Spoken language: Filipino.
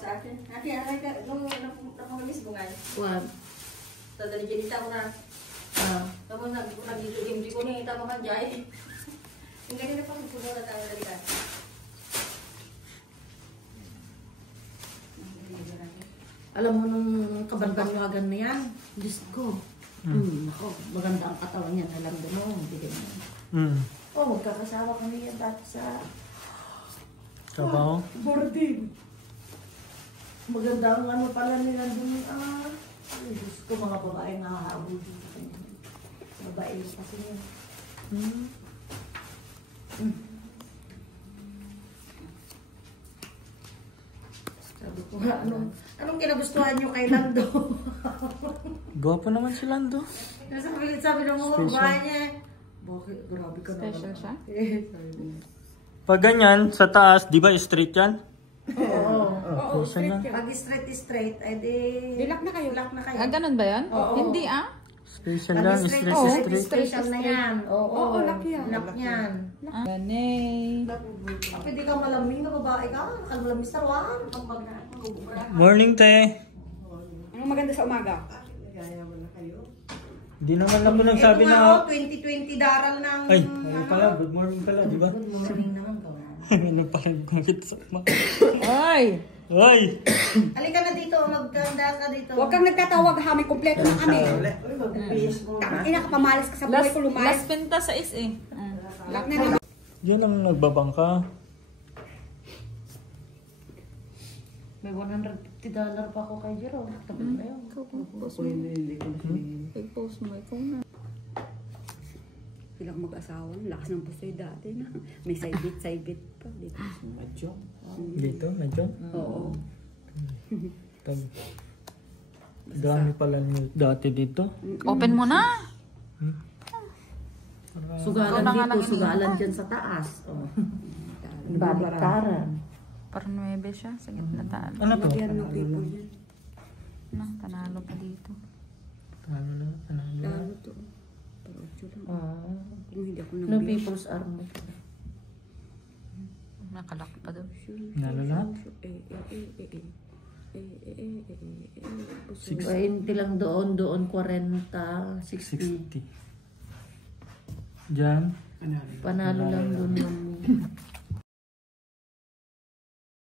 Sa akin. Ate, aray ka. Nung napangabis bungan. Wag. Tadali dyan mo na. Tapos nag-game ko na itama kan jay. Yung ganyan na pang-puno na tayo dali ka. Alam mo nung kabanbanwagan na yan, Diyos ko. Ako, maganda ang katawan niya. Alam mo nung, hindi mo. Magkakasawa kami yan dati sa Trabaho? boarding. Maganda ang ano pala nila dun. Diyos ko, mga babae nga hahabol dito. Babae kasi yun. Sabi ko, anong kinagustuhan nyo kay Lando? Gwapo naman si Lando. Sabi ng mga babae niya, bakit? Grabe ka naman. Special siya? Pag ganyan, sa taas, di ba straight yan? Oo. Straight yan. Pag straight, edi... Dilak na kayo. Dilak na kayo. Ganun ba yan? Oo. Hindi Special lang, straight. Special na yan. Oo, lock yan. Lock yan. Ganay. Pwede ka malaming na babae ka. Kalmalaming sarwan. Morning, te. Anong maganda sa umaga? Di naman ako nagsabi na... 2020 daral ng... Ay, ayun pala. Good morning pala, di ba? Good morning naman ka. Ano pala nagkakit sa Ay! Ay! Halika na dito. Magkanda ka dito. Huwag kang nagtatawag ha. May kompleto na kami. Ina ka pamalas ka sa buhay ko lumayas. Last pinta sa is eh. Lock na naman. Diyan lang nagbabangka. May $150 pa ako kay Jero. Tabi na yun. I-post mo ikaw na. Bilang mag-asawa, lakas ng pusoy dati na. May side bit pa. Dito. Dito, medyo? Oo. Dami pala niyo dati dito. Open mo na. Sugalan dito. Sugalan dyan sa taas. Baliktaran. Para 9 siya. Sa gitna talo. Ano to? Yan ng people yan. Na, panalo pa dito. Ano na? Lalo to. Pero lang. Kung hindi ako No People's Army. Nakalak pa doon. Nalo lahat? 20 lang doon, 40, 60. 60. Diyan? Panalo lang doon yung